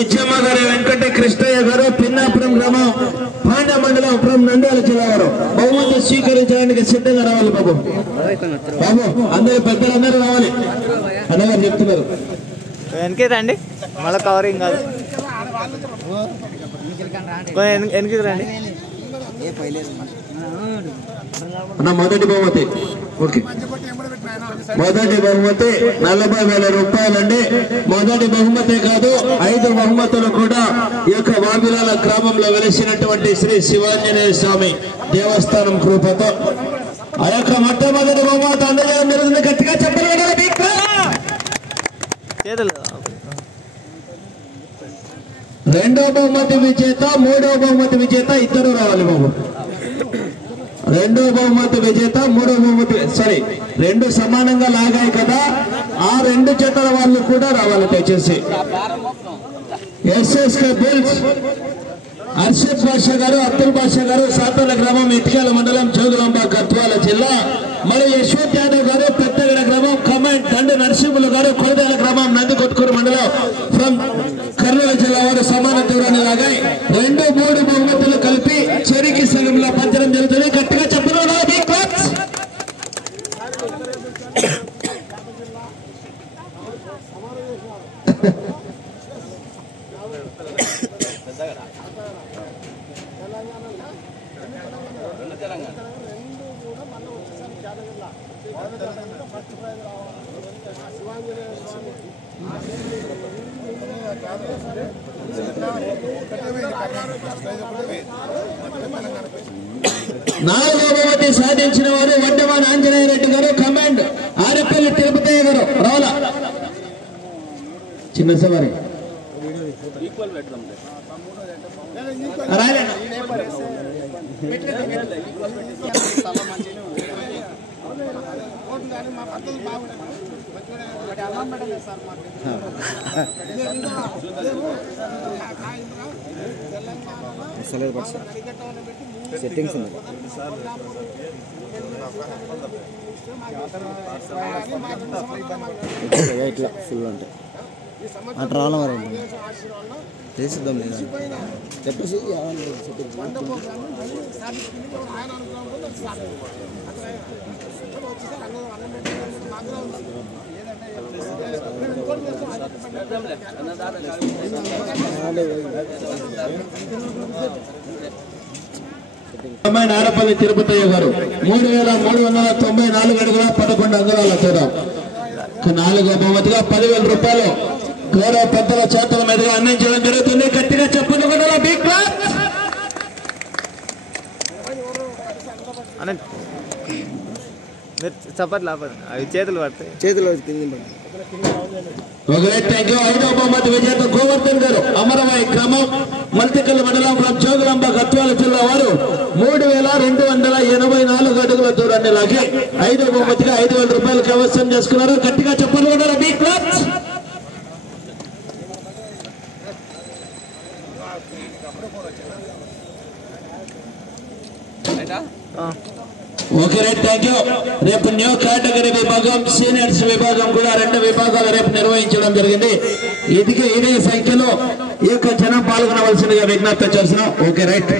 ఇచ్చమ్మ గారు వెంకట కృష్ణయ్య గారు పిన్నాపురం గ్రామం పాండ్య మండలం ఫ్రమ్ నంద్యాల జిల్లా వారు బహుమతి స్వీకరించడానికి సిద్ధంగా రావాలి బాబు. బాబు అందరు పెద్దలందరూ రావాలి అన్నగారు చెప్తున్నారు. వెనకే రండి, మళ్ళీ కవరింగ్ కాదు, వెనక్కి రండి. అన్న మొదటి బహుమతి ఓకే, మొదటి బహుమతి 40,000 రూపాయలండి. మొదటి బహుమతి కాదు 5 బహుమతులు కూడా ఈ యొక్క వామిలాల గ్రామంలో వెలిసినటువంటి శ్రీ శివాంజనేయ స్వామి దేవస్థానం కృపతో ఆ యొక్క మొట్టమొదటి బహుమతి అందజేయడం జరుగుతుంది. గట్టిగా చెప్పండి. రెండో బహుమతి విజేత, మూడో బహుమతి విజేత ఇద్దరు రావాలి బాబు. రెండో బహుమతి విజేత, మూడో బహుమతి సారీ రెండు సమానంగా లాగాయి కదా, ఆ 2 జతల వాళ్ళు కూడా రావాలి దయచేసి. ఎస్ఎస్కే బుల్స్ అర్షద్ బాషా గారు, అబ్దుల్ బాషా గారు, సాతల గ్రామం, ఇటుకాల మండలం, జోగులాంబ గద్వాల జిల్లా. మరి యశ్వంత్ యాదవ్ గారు, పెద్దగడ గ్రామం, కమెంట్ దండు నరసింహులు గారు, కొడదాల గ్రామం, నందికొట్కూరు మండలం ఫ్రమ్ కర్నూలు జిల్లా వారు సమాన దూరాన్ని లాగాయి. 2-3 బహుమతులు కలిపి చెరికి సగంలో పంచడం జరుగుతుంది. గట్టిగా చెప్పడం. నాలుగో బహుమతి సాధించిన వారు వడ్డమాన ఆంజనేయ రెడ్డి గారు, కమాండ్ ఆరెపల్లి తిరుపతయ్య గారు రావాల. చిన్న సవారి సెట్టింగ్స్ ఉన్నాయి. ఇట్లా ఫుల్ ఉంటాయి అటు రావడం మరి చేసిద్దాం లేదా చెప్పేసి ఆరపల్లి తిరుపతయ్య గారు 3,394 అడుగుల 11 అంగుళాల దూరం. 4వ బహుమతిగా 10,000 రూపాయలు గౌరవ పెద్దల చేతుల మీదుగా అందించడం జరుగుతుంది. గట్టిగా చెప్పుకుంటూ బిగ్ క్లాప్. చప్పట్లు అవి చేతులు పడతాయి, చేతులు కింద. ఐదవ బహుమతి విజేత గోవర్ధన్ గారు, అమరవాయి గ్రామం, మల్తికల్ మండలం, జోగులాంబ గద్వాల జిల్లా వారు 3,284 అడుగుల దూరాన్ని లాగి 5వ బహుమతిగా 5,000 రూపాయలు కైవసం చేసుకున్నారు. గట్టిగా చెప్పాలి. Big claps. Okay right, thank you. రేపు న్యూ కేటగిరీ విభాగం, సీనియర్స్ విభాగం కూడా 2 విభాగాలు రేపు నిర్వహించడం జరిగింది. ఇదే సంఖ్యలో ఈ యొక్క జనం పాల్గొనవలసిందిగా విజ్ఞప్తి చేస్తున్నాం. Okay right.